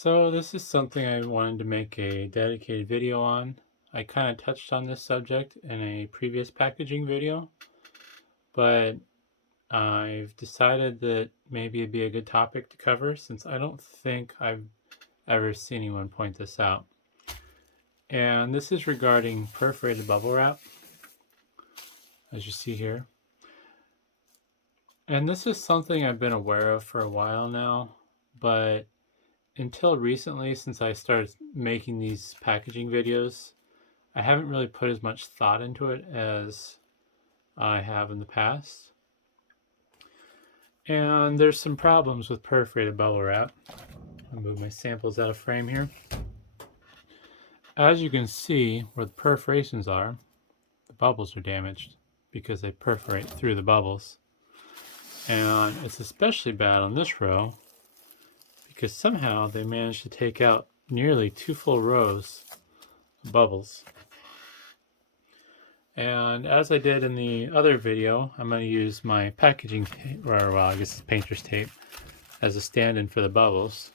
So this is something I wanted to make a dedicated video on. I kind of touched on this subject in a previous packaging video, but I've decided that maybe it'd be a good topic to cover since I don't think I've ever seen anyone point this out. And this is regarding perforated bubble wrap, as you see here. And this is something I've been aware of for a while now, but until recently, since I started making these packaging videos, I haven't really put as much thought into it as I have in the past. And there's some problems with perforated bubble wrap. I'll move my samples out of frame here. As you can see, where the perforations are, the bubbles are damaged because they perforate through the bubbles. And it's especially bad on this row because somehow they managed to take out nearly 2 full rows of bubbles. And as I did in the other video, I'm going to use my packaging tape, or well, I guess it's painter's tape, as a stand-in for the bubbles.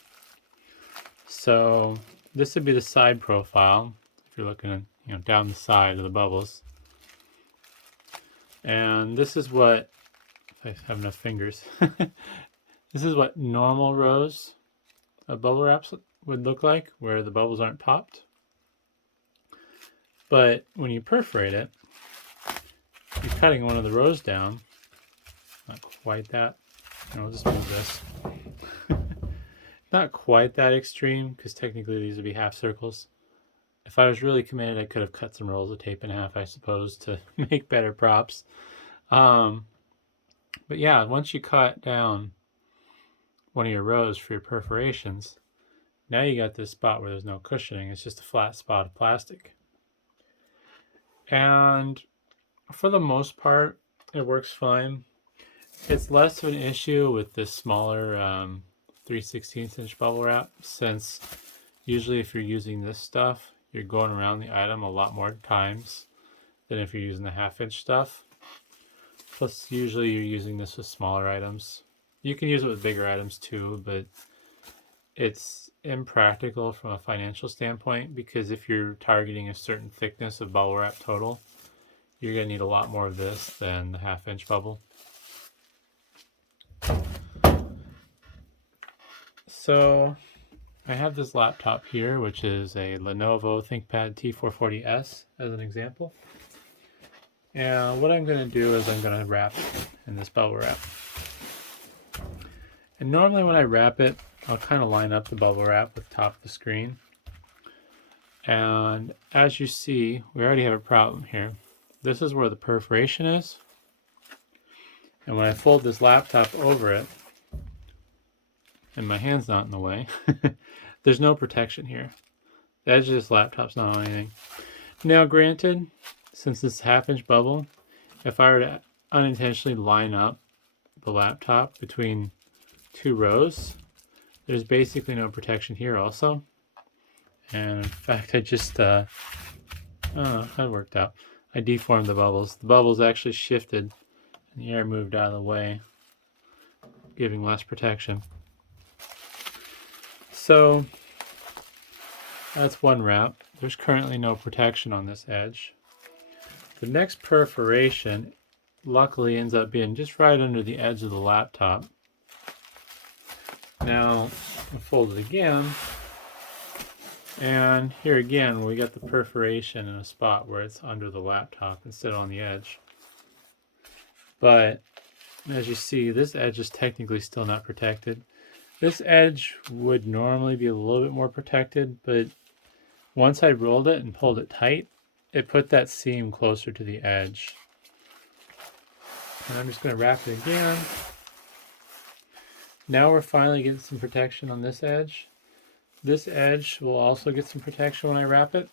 So this would be the side profile if you're looking at, down the side of the bubbles. And this is what, if I have enough fingers, this is what normal rows of bubble wraps would look like, where the bubbles aren't popped. But when you perforate it, you're cutting one of the rows down. Not quite that. I'll just move this. Not quite that extreme, because technically these would be half circles. If I was really committed, I could have cut some rolls of tape in half, I suppose, to make better props. But yeah, once you cut down one of your rows for your perforations, now you got this spot where there's no cushioning. It's just a flat spot of plastic. And for the most part, it works fine. It's less of an issue with this smaller 3/16 inch bubble wrap, since usually if you're using this stuff, you're going around the item a lot more times than if you're using the 1/2 inch stuff. Plus, usually you're using this with smaller items. You can use it with bigger items too, but it's impractical from a financial standpoint, because if you're targeting a certain thickness of bubble wrap total, you're going to need a lot more of this than the 1/2 inch bubble. So I have this laptop here, which is a Lenovo ThinkPad T440S as an example. And what I'm going to do is I'm going to wrap it in this bubble wrap. And normally when I wrap it, I'll kind of line up the bubble wrap with the top of the screen. And as you see, we already have a problem here. This is where the perforation is. And when I fold this laptop over it, and my hand's not in the way, there's no protection here. The edge of this laptop's not on anything. Now granted, since this 1/2 inch bubble, if I were to unintentionally line up the laptop between 2 rows, there's basically no protection here also. And in fact, I just, that worked out. I deformed the bubbles. The bubbles actually shifted and the air moved out of the way, giving less protection. So that's one wrap. There's currently no protection on this edge. The next perforation luckily ends up being just right under the edge of the laptop. Now I'll fold it again, and here again we got the perforation in a spot where it's under the laptop instead of on the edge. But as you see, this edge is technically still not protected. This edge would normally be a little bit more protected, but once I rolled it and pulled it tight, it put that seam closer to the edge. And I'm just going to wrap it again. Now we're finally getting some protection on this edge. This edge will also get some protection when I wrap it.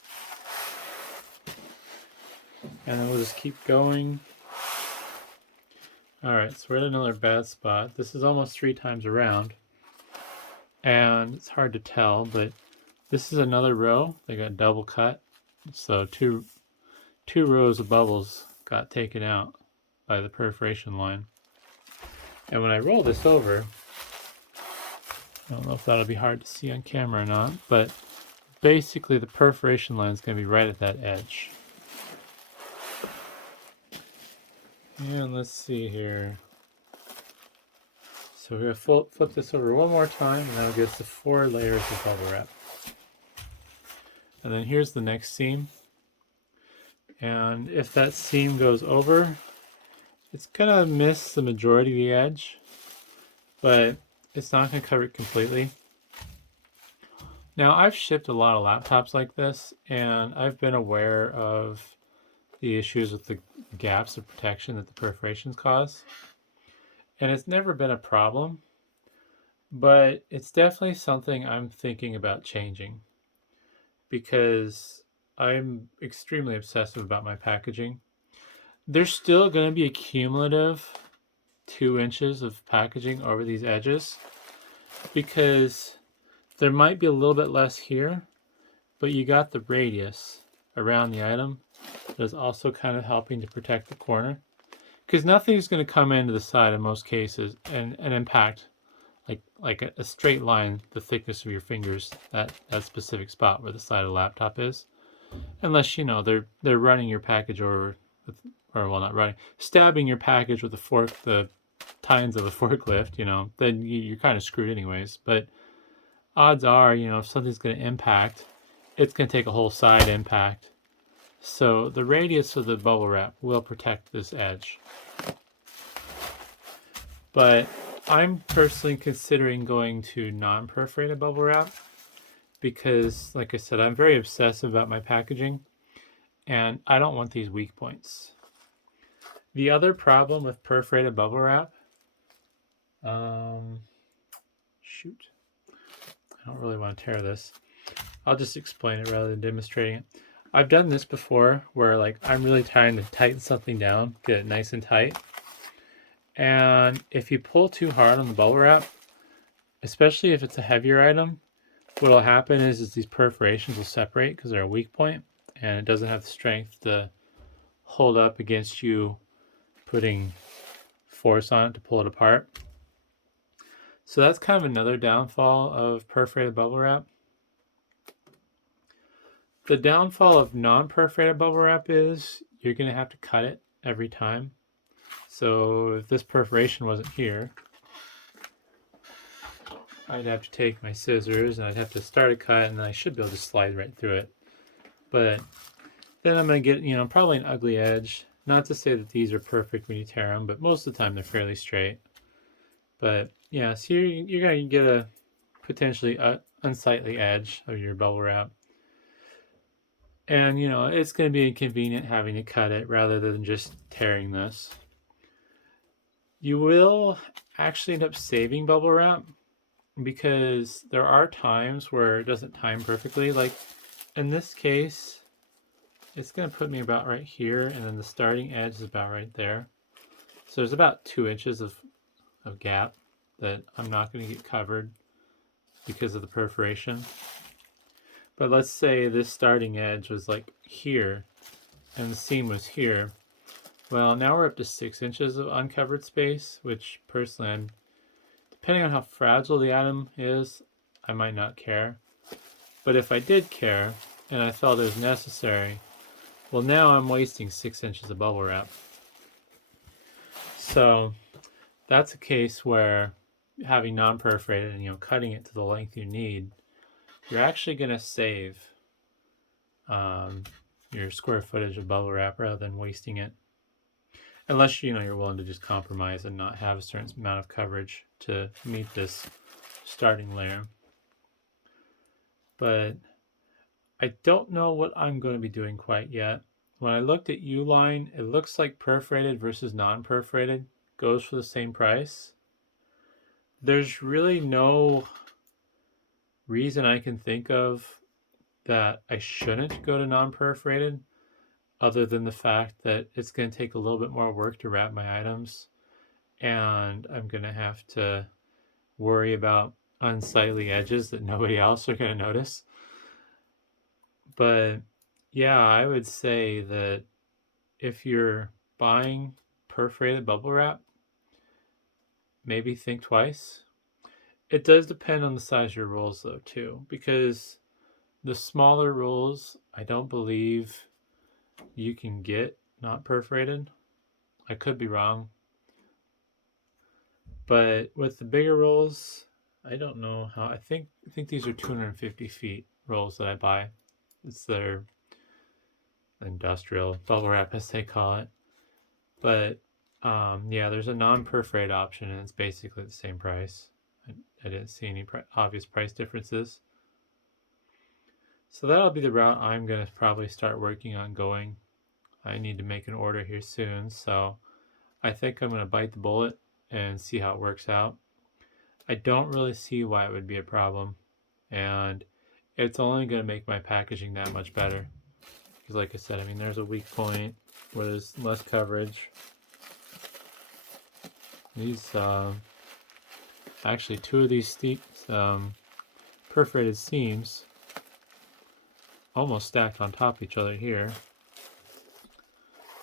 And then we'll just keep going. Alright, so we're at another bad spot. This is almost 3 times around. And it's hard to tell, but this is another row. They got double cut. So two rows of bubbles got taken out by the perforation line. And when I roll this over, I don't know if that'll be hard to see on camera or not, but basically the perforation line is going to be right at that edge. And let's see here. So we're going to flip this over one more time, and that'll give us the 4 layers of bubble wrap. And then here's the next seam. And if that seam goes over, it's going to miss the majority of the edge, but it's not going to cover it completely. Now, I've shipped a lot of laptops like this, and I've been aware of the issues with the gaps of protection that the perforations cause. And it's never been a problem, but it's definitely something I'm thinking about changing because I'm extremely obsessive about my packaging. There's still going to be a cumulative 2 inches of packaging over these edges because there might be a little bit less here, but you got the radius around the item that is also kind of helping to protect the corner, because nothing's going to come into the side in most cases and impact like a straight line the thickness of your fingers, that specific spot where the side of the laptop is, unless you know they're running your package over with, or well, not running, stabbing your package with a fork, the tines of a forklift, you know, then you're kind of screwed anyways. But odds are, you know, if something's going to impact, it's going to take a whole side impact. So the radius of the bubble wrap will protect this edge. But I'm personally considering going to non-perforated bubble wrap because, like I said, I'm very obsessive about my packaging and I don't want these weak points. The other problem with perforated bubble wrap, shoot, I don't really want to tear this. I'll just explain it rather than demonstrating it. I've done this before where like I'm really trying to tighten something down, get it nice and tight. And if you pull too hard on the bubble wrap, especially if it's a heavier item, what will happen is these perforations will separate because they're a weak point and it doesn't have the strength to hold up against you putting force on it to pull it apart. So that's kind of another downfall of perforated bubble wrap. The downfall of non-perforated bubble wrap is you're going to have to cut it every time. So if this perforation wasn't here, I'd have to take my scissors and I'd have to start a cut and I should be able to slide right through it. But then I'm going to get, you know, probably an ugly edge. Not to say that these are perfect when you tear them, but most of the time they're fairly straight. But yeah, so you're going to get a potentially unsightly edge of your bubble wrap. And, you know, it's going to be inconvenient having to cut it rather than just tearing this. You will actually end up saving bubble wrap because there are times where it doesn't time perfectly. Like in this case, it's going to put me about right here, and then the starting edge is about right there. So there's about 2 inches of gap that I'm not going to get covered because of the perforation. But let's say this starting edge was like here and the seam was here. Well, now we're up to 6 inches of uncovered space, which personally, depending on how fragile the item is, I might not care. But if I did care and I felt it was necessary, well, now I'm wasting 6 inches of bubble wrap. So that's a case where having non-perforated and, you know, cutting it to the length you need, you're actually going to save your square footage of bubble wrap rather than wasting it. Unless, you know, you're willing to just compromise and not have a certain amount of coverage to meet this starting layer. But I don't know what I'm going to be doing quite yet. When I looked at Uline, it looks like perforated versus non-perforated goes for the same price. There's really no reason I can think of that I shouldn't go to non-perforated, other than the fact that it's going to take a little bit more work to wrap my items, and I'm going to have to worry about unsightly edges that nobody else are going to notice. But yeah, I would say that if you're buying perforated bubble wrap, maybe think twice. It does depend on the size of your rolls though too, because the smaller rolls, I don't believe you can get not perforated. I could be wrong. But with the bigger rolls, I don't know how. I think these are 250 feet rolls that I buy. It's their industrial bubble wrap, as they call it. But yeah, there's a non-perforated option, and it's basically the same price. I didn't see any obvious price differences. So that'll be the route I'm going to probably start working on going. I need to make an order here soon, so I think I'm going to bite the bullet and see how it works out. I don't really see why it would be a problem, and it's only going to make my packaging that much better. Because like I said, I mean, there's a weak point where there's less coverage. These, actually two of these perforated seams almost stacked on top of each other here.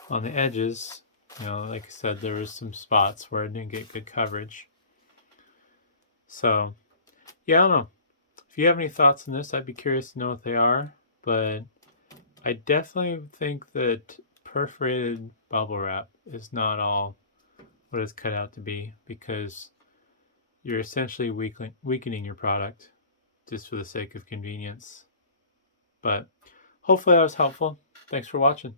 On the edges, like I said, there was some spots where I didn't get good coverage. So, yeah, I don't know. If you have any thoughts on this, I'd be curious to know what they are. But I definitely think that perforated bubble wrap is not all what it's cut out to be, because you're essentially weakening your product just for the sake of convenience. But hopefully that was helpful. Thanks for watching.